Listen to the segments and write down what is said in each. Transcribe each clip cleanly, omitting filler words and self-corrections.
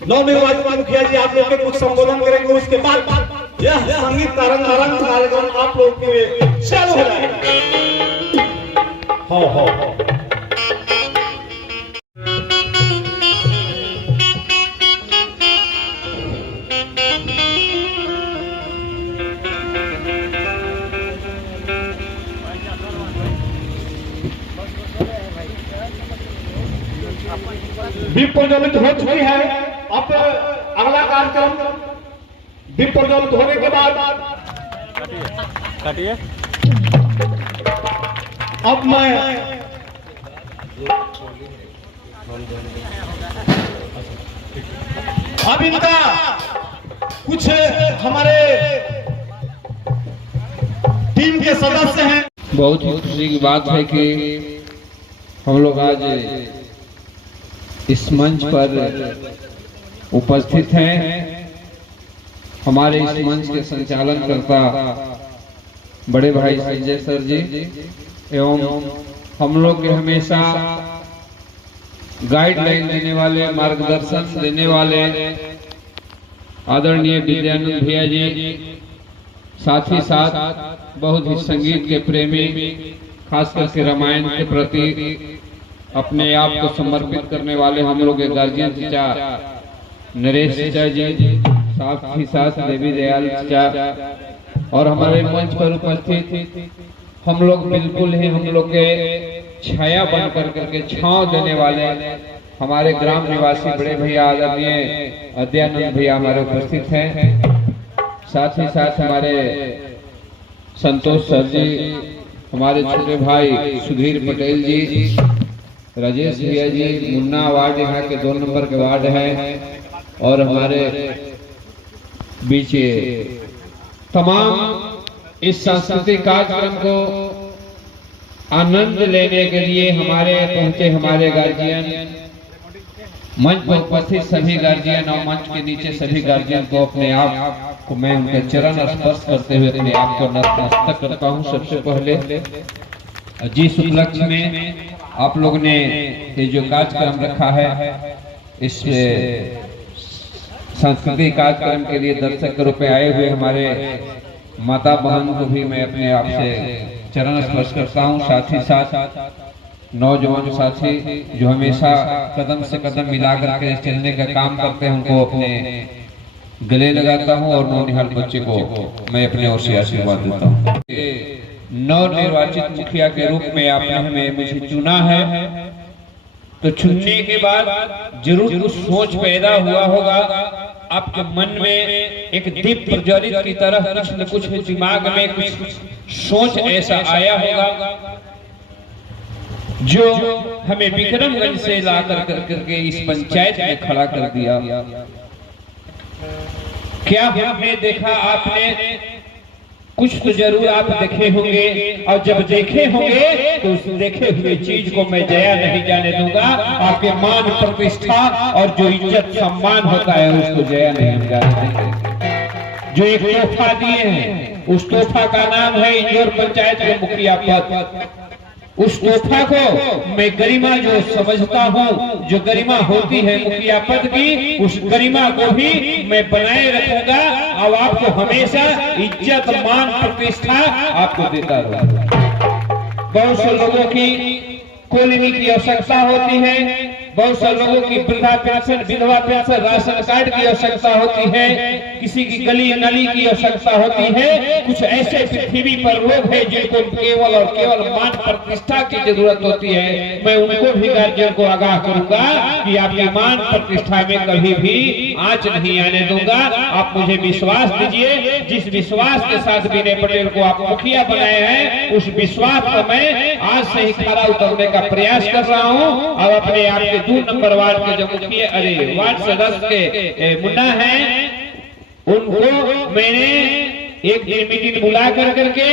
नवनिर्वाचित मुखिया जी आप लोग के कुछ संबोधन करेंगे, उसके बाद यह संगीत का रंगारंग कार्यक्रम आप लोग के लिए चालू हो जाएगा। हो दीप प्रज्वलित हो चुकी है। अब अगला कार्यक्रम दीप प्रज्वलित होने के बाद काटिए। अब मैं अब इनका कुछ हमारे टीम के सदस्य हैं। बहुत ही खुशी की बात है कि हम लोग आज इस मंच पर उपस्थित हैं। हमारे इस मंच के संचालन करता बड़े भाई संजय सर जी एवं हम लोग के हमेशा गाइडलाइन देने वाले, मार्गदर्शन देने वाले आदरणीय विद्यानंद भैया जी, साथ ही साथ बहुत ही संगीत के प्रेमी, खास करके रामायण के प्रति अपने आप को समर्पित करने वाले हम लोग के गार्जियन चाचा नरेश चाचा जी, साथ ही साथ देवी दयाल चाचा और हमारे मंच पर उपस्थित हम लोग बिल्कुल ही हम लोग के छाया बन करके छांव देने वाले हमारे ग्राम निवासी बड़े भैया आदरणीय अद्यानंद भैया हमारे उपस्थित हैं। साथ ही साथ हमारे संतोष सर जी, हमारे छोटे भाई सुधीर पटेल जी, राजेश भैया जी, मुन्ना वार्ड यहाँ के 2 नंबर के वार्ड है, और हमारे बीच तमाम इस सांस्कृतिक कार्यक्रम को आनंद लेने के लिए हमारे पहुंचे हमारे गार्जियन, मंच पर उपस्थित सभी गार्जियन और मंच के नीचे सभी गार्जियन को अपने आप को मैं उनके चरण स्पर्श करते हुए अपने आप को नतमस्तक करता हूं। सबसे पहले जिस उपलक्ष्य में आप लोग ने ये जो कार्यक्रम रखा है, इस सांस्कृतिक कार्यक्रम के लिए दर्शक के रूप में आए हुए हमारे माता बहन को भी मैं अपने आप से चरण स्पर्श करता हूं। साथ ही साथ नौजवान साथी जो हमेशा कदम से कदम मिलाकर के चलने का काम करते हैं, उनको अपने गले लगाता हूं और नौनिहाल बच्चे को मैं अपने ओर से आशीर्वाद देता हूं। नवनिर्वाचित मुखिया के रूप में आपने हमें मुझे चुना है, तो चुनने के बाद जरूर कुछ सोच पैदा हुआ होगा आपके मन में, एक दीप प्रज्वलित की तरह कुछ न कुछ दिमाग में कुछ सोच ऐसा आया होगा जो हमें विक्रमगंज से ला करके इस पंचायत में खड़ा कर दिया। क्या हमने देखा, आपने कुछ तो जरूर आप देखे होंगे, और जब देखे होंगे तो उस देखे हुए चीज को मैं जया नहीं जाने दूंगा। आपके मान प्रतिष्ठा और जो इज्जत सम्मान होता है उसको जया नहीं जाने देंगे। जो एक तोहफा दिए हैं, उस तोहफा का नाम है इंदौर पंचायत के मुखिया पद। उस तोहफा को मैं गरिमा जो समझता हूँ, जो गरिमा होती है मुखिया पद की, उस गरिमा को भी मैं बनाए रखूंगा और आपको हमेशा इज्जत, मान, प्रतिष्ठा आपको देता रहूंगा। बहुत से लोगों की कॉलोनी की आवश्यकता होती है, बहुत से लोगों की वृद्धा पेंशन, विधवा पेंशन, राशन कार्ड की आवश्यकता होती है, किसी की गली नाली की आवश्यकता होती है। कुछ ऐसे पृथ्वी पर लोग हैं जिनको केवल और केवल मान प्रतिष्ठा की जरूरत होती है। मैं उनको भी गार्जियन को आगाह करूंगा कि आपकी मान प्रतिष्ठा में कभी भी आंच नहीं आने दूंगा। आप मुझे विश्वास दीजिए, जिस विश्वास के साथ विनय पटेल को आप मुखिया बनाए हैं, उस विश्वास को मैं आज से ही खरा उतरने का प्रयास कर रहा हूं। और अपने आप के 2 नंबर वार्ड के जो मुखिया वार्ड सदस्य के मुन्ना है, उनको मैंने एक दिन मीटिंग बुला करके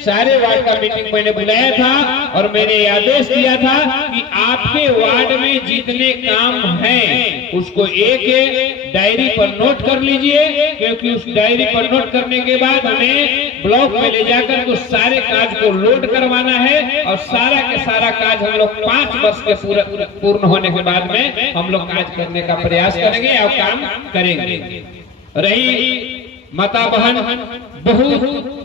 सारे वार्ड का मीटिंग मैंने बुलाया था, और मैंने आदेश दिया था कि आपके वार्ड में जितने काम हैं उसको एक डायरी पर नोट कर लीजिए, क्योंकि उस डायरी पर नोट करने के बाद हमें ब्लॉक में ले जाकर तो सारे काज को लोड करवाना है और सारा के सारा काज हम लोग 5 वर्ष के पूर्ण होने के बाद में हम लोग काज करने का प्रयास करेंगे और काम करेंगे। रही माता बहन, बहुत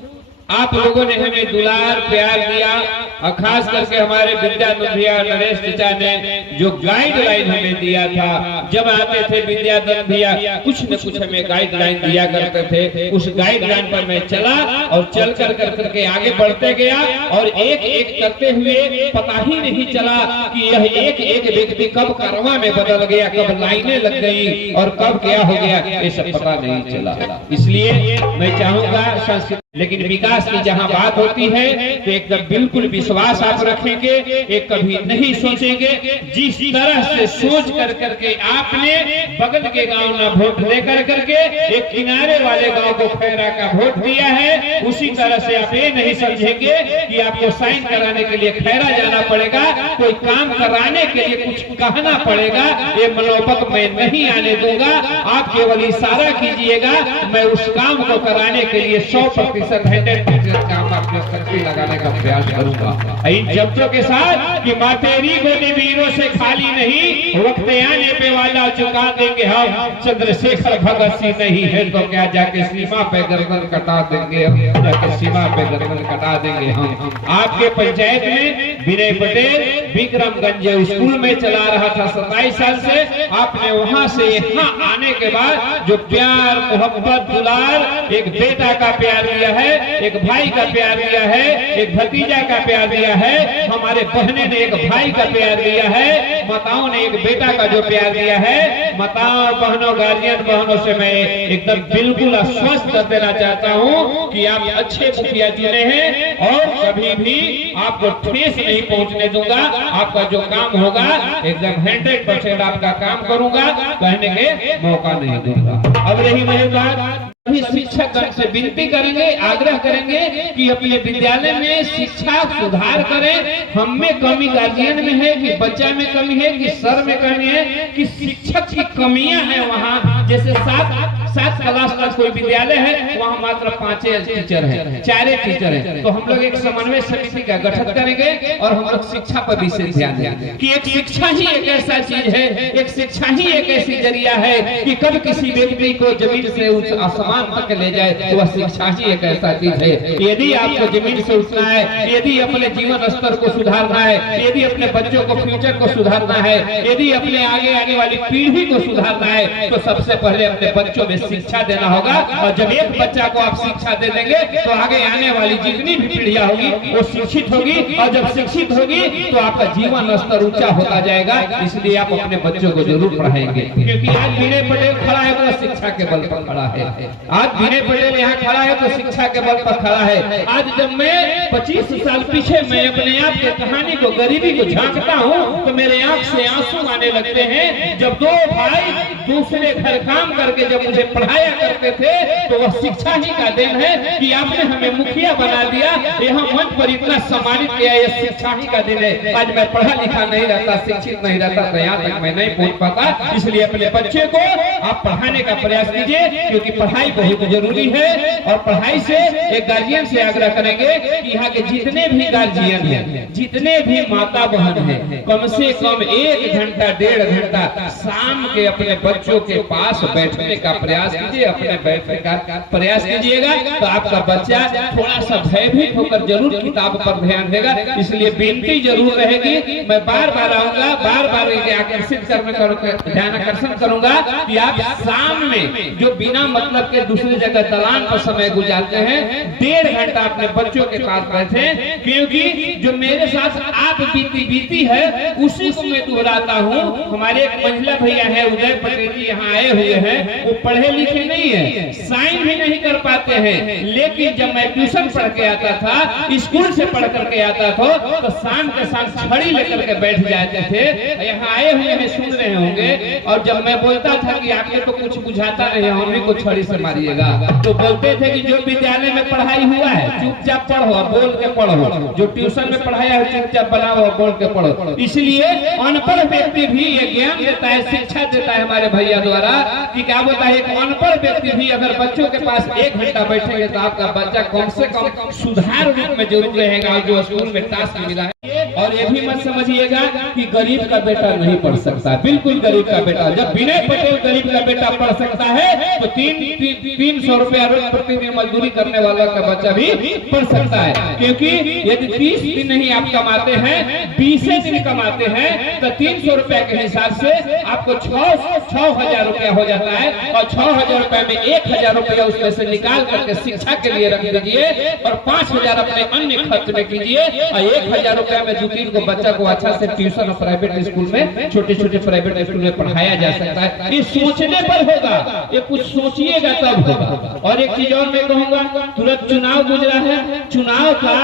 आप लोगों ने हमें दुलार प्यार दिया और खास करके हमारे विद्याधन भैया नरेश चाचा ने जो गाइडलाइन हमें दिया था, जब आते थे विद्याधन भैया कुछ न कुछ हमें गाइडलाइन दिया करते थे। उस गाइडलाइन पर मैं चला और चल कर करके आगे बढ़ते गया और एक एक करते हुए पता ही नहीं चला कि यह एक एक व्यक्ति कब कारवां में बदल गया, कब लाइनें लग गई और कब क्या हो गया, ये सब पता नहीं चला। इसलिए मैं चाहूंगा संस्कृति, लेकिन विकास की जहां बात होती है तो एकदम बिल्कुल विश्वास आप रखेंगे, एक कभी नहीं सोचेंगे। जिस तरह से सोच कर करके आपने बगल के गांव ना वोट लेकर करके एक किनारे वाले गांव को खैरा का वोट दिया है, उसी तरह से आप ये नहीं समझेंगे कि आपको साइन कराने के लिए खैरा जाना पड़ेगा, कोई काम कराने के लिए कुछ कहना पड़ेगा। ये मनोबत मैं नहीं आने दूंगा। आप केवल इशारा कीजिएगा, मैं उस काम को कराने के लिए 100% काम अपने शक्ति लगाने का प्रयास करूंगा। इन शब्दों के साथ कि माँ तेरी गोदी वीरों से खाली नहीं, वक्त आने पे वाला चुका देंगे हम। चंद्रशेखर भगत सिंह नहीं है तो क्या जाके सीमा पे गर्दन कटा देंगे, जाके सीमा पे गर्दन कटा देंगे हम। आपके पंचायत में विनय पटेल विक्रमगंज स्कूल में चला रहा था 27 साल से। आपने वहां से यहाँ आने के बाद जो प्यार मोहब्बत दुलार, एक बेटा का प्यार दिया है, एक भाई का प्यार दिया है, एक भतीजा का प्यार दिया है, हमारे बहने ने एक भाई का प्यार दिया है, माताओं ने एक बेटा का जो प्यार दिया है। माताओं बहनों गार्जियन बहनों से मैं एकदम बिल्कुल आश्वस्त कर देना चाहता हूं कि आप अच्छे मुखिया चुने हैं और कभी भी आपको ठेस नहीं पहुंचने दूंगा। आपका जो काम होगा एकदम 100% आपका काम करूंगा, कहने के मौका नहीं दूंगा। अब रही मेरी बात, शिक्षक से विनती करेंगे, आग्रह करेंगे कि अपने विद्यालय में शिक्षा सुधार करें। हम में कमी गार्जियन में है कि बच्चा में कमी है कि सर में कमी है कि शिक्षक की कमियां हैं। वहाँ जैसे 7 क्लास तक कोई विद्यालय है, वहाँ मात्र 5 टीचर है, 4 टीचर है। तो हम लोग एक समन्वय समिति का गठन करेंगे और हम लोग शिक्षा पर विशेष ध्यान देंगे कि एक शिक्षा ही एक ऐसा चीज है, एक शिक्षा ही एक ऐसी जरिया है कि कब किसी व्यक्ति को जमीन से उस आसमान तक ले जाए, तो वह शिक्षा ही एक ऐसा चीज है। यदि आपको जमीन से उठना है, यदि अपने जीवन स्तर को सुधारना है, यदि अपने बच्चों को फ्यूचर को सुधारना है, यदि अपने आगे वाली पीढ़ी को सुधारना है, तो सबसे पहले अपने बच्चों में शिक्षा देना होगा। और जब एक बच्चा को आप शिक्षा दे देंगे तो आगे आने वाली जितनी भी पीढ़ियां होगी वो शिक्षित होगी, और जब शिक्षित होगी तो आपका जीवन स्तर ऊंचा होता जाएगा। इसलिए आप अपने बच्चों को जरूर पढ़ाएंगे, क्योंकि आज विनय पटेल खड़ा है तो शिक्षा के बल पर खड़ा है। आज विनय पटेल यहाँ खड़ा है तो शिक्षा के बल पर खड़ा है। आज जब मैं 25 साल पीछे मैं अपने आप की कहानी को, गरीबी को झांकता हूँ तो मेरे आंख से आंसू आने लगते हैं। जब 2 भाई दूसरे घर काम करके जब मुझे पढ़ाया करते थे तो वह शिक्षा ही का देन है कि आपने हमें मुखिया बना दिया, यहाँ मंच पर इतना सम्मानित किया, यह शिक्षा ही का दिन है। आज मैं पढ़ा लिखा नहीं रहता, शिक्षित नहीं रहता तो यहाँ तक मैं नहीं पहुँच पाता। इसलिए अपने बच्चे को आप पढ़ाने का प्रयास कीजिए, क्योंकि पढ़ाई बहुत जरूरी है। और पढ़ाई से एक गार्जियन से आग्रह करेंगे कि यहाँ के जितने भी गार्जियन हैं, जितने भी माता बहन हैं, कम से कम 1 घंटा 1.5 घंटा शाम के अपने बच्चों के पास बैठने का प्रयास कीजिए, अपने बैठने का प्रयास कीजिएगा तो आपका बच्चा थोड़ा सा भयभीत होकर जरूर किताब पर ध्यान देगा। इसलिए विनती जरूर रहेगी, मैं बार बार आऊंगा, बार बार आकर्षित करने ध्यान आकर्षण करूंगा कि आप शाम में जो बिना मतलब के दूसरी जगह दलान पर समय गुजारते हैं, 1.5 घंटा अपने बच्चों के पास बैठे, क्योंकि जो मेरे साथ आप बीती है उसी को मैं दोहराता हूँ। हमारे एक महिला भैया है उदय पटेल जी, यहाँ आए हुए हैं, वो पढ़े लिखे नहीं है, साइन भी नहीं कर पाते हैं, लेकिन जब मैं ट्यूशन पढ़ के आता था, स्कूल से पढ़ करके आता था, तो शाम के साथ छड़ी लेकर के बैठ जाते थे। यहाँ आए हुए हैं, सुन रहे होंगे। और जब मैं बोलता था कि आपके तो कुछ बुझाता नहीं, हम भी को छड़ी से मारिएगा, तो बोलते थे कि जो विद्यालय में पढ़ाई हुआ है चुपचाप पढ़ो, बोल के पढ़ो, जो ट्यूशन में पढ़ाया है चुपचाप बनाओ, बोल के पढ़ो। इसलिए अनपढ़ व्यक्ति भी ये ज्ञान देता है, शिक्षा देता है हमारे भैया द्वारा कि क्या बोलता है, एक अनपढ़ व्यक्ति भी अगर बच्चों के पास 1 घंटा बैठेंगे तो आपका बच्चा कम से कम सुधार रूप में जरूर रहेगा जो स्कूल में टास्क मिला है। और ये भी मत समझिएगा कि गरीब का बेटा नहीं पढ़ सकता, बिल्कुल गरीब का बेटा, जब विनय पटेल गरीब का बेटा पढ़ सकता है तो 300 रुपया रोज प्रतिदिन मजदूरी करने वाला का बच्चा भी पढ़ सकता है। क्योंकि यदि 30 दिन नहीं आप कमाते हैं, 20 दिन कमाते हैं तो 300 रुपया के हिसाब से आपको 6,000 रुपया हो जाता है। और 6,000 रुपए में 1,000 रुपया उसमें से निकाल करके शिक्षा के लिए रख दीजिए और 5,000 अपने अन्य खर्च में कीजिए और 1,000 रुपया में 2-3 को बच्चा को अच्छा से ट्यूशन और प्राइवेट स्कूल में, छोटे-छोटे प्राइवेट स्कूल में पढ़ाया जा सकता है। ये सोचने पर होगा, ये कुछ सोचिएगा तब होगा। और एक चीज और मैं कहूंगा, तुरंत चुनाव गुजरा है, चुनाव का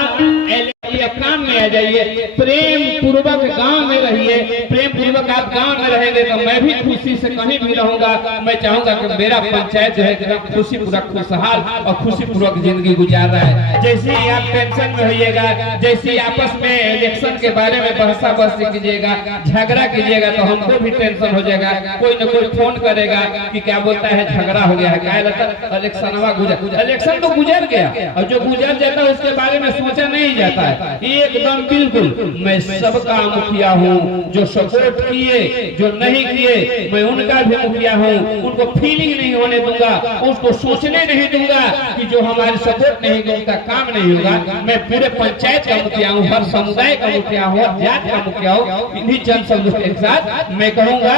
काम में आ जाइए, प्रेम पूर्वक गांव में रहिए। प्रेम पूर्वक आप गांव में रहेंगे तो मैं भी खुशी से कहीं भी रहूंगा। मैं चाहूंगा कि मेरा पंचायत जो है खुशी पूर्वक, खुशहाल और खुशी पूर्वक जिंदगी गुजार रहा है। जैसे ही आप टेंशन में होइएगा, जैसे ही आपस में इलेक्शन के बारे में बहसा बहसी कीजिएगा, झगड़ा कीजिएगा तो हमको भी टेंशन हो जाएगा। कोई न कोई फोन करेगा कि क्या बोलता है झगड़ा हो गया है, क्या लगता इलेक्शन तो गुजर गया और जो गुजर जाता है उसके बारे में सोचा नहीं जाता है। एकदम बिल्कुल मैं सबका मुखिया हूँ, जो सपोर्ट किए जो नहीं किए मैं उनका भी मुखिया हूँ। उनको फीलिंग नहीं होने दूंगा, उसको सोचने नहीं दूंगा कि जो हमारे सपोर्ट नहीं किया उनका काम नहीं होगा। मैं पूरे पंचायत का मुखिया हूँ, हर समुदाय का मुखिया हूँ, हर जात का मुखिया हूँ। इन्हीं चंद शब्दों के साथ मैं कहूँगा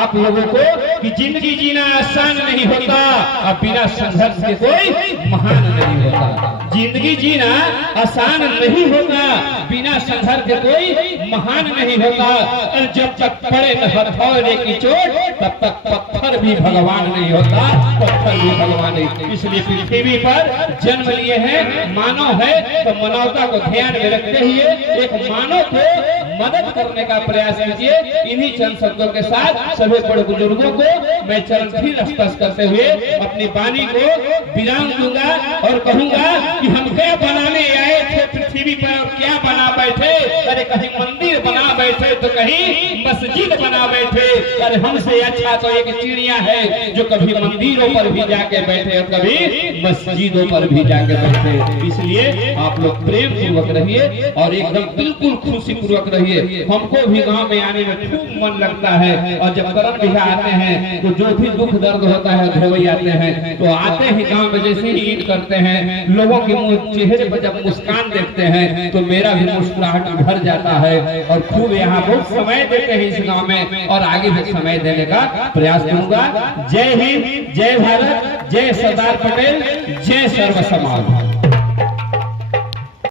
आप लोगों को कि जिंदगी जीना आसान नहीं होता और बिना संघर्ष के कोई महान नहीं होता। जिंदगी जीना आसान नहीं होता, बिना संघर्ष के कोई महान नहीं होता। और जब तक पड़े न हथौड़े की चोट तब तक पत्थर भी भगवान नहीं होता, पत्थर भी भगवान नहीं। इसलिए पृथ्वी पर जन्म लिए हैं, मानव है तो मानवता को ध्यान में रखते हुए एक मानव को मदद करने का प्रयास कीजिए। इन्हीं चंद शब्दों के साथ सभी बड़े बुजुर्गों को मैं चरण फिर स्पर्श करते हुए अपनी वाणी को विराम दूंगा और कहूंगा कि हम क्या बनाने आए थे पृथ्वी पर और क्या बना बैठे। अरे कहीं मंदिर बना बैठे तो कहीं मस्जिद बना बैठे। अरे हमसे अच्छा तो एक चिड़िया है जो कभी मंदिरों पर भी जाके बैठे और कभी मस्जिदों पर भी जाके बैठे। इसलिए आप लोग प्रेम पूर्वक रहिए और एकदम बिल्कुल खुशी पूर्वक रहिए। हमको भी गांव में आने में खूब मन लगता है और जब करण बिहार आते हैं तो जो भी दुख दर्द होता है धोई आते हैं तो आते ही गांव में जैसे ही ईद करते हैं लोगों के मुंह चेहरे पर जब मुस्कान देखते हैं तो मेरा भी मुस्कुराहट भर जाता है। और खूब यहाँ बहुत समय देते हैं इस गांव में और आगे भी समय देने का प्रयास करूंगा। जय हिंद, जय भारत, जय सरदार पटेल, जय सर्व समाज।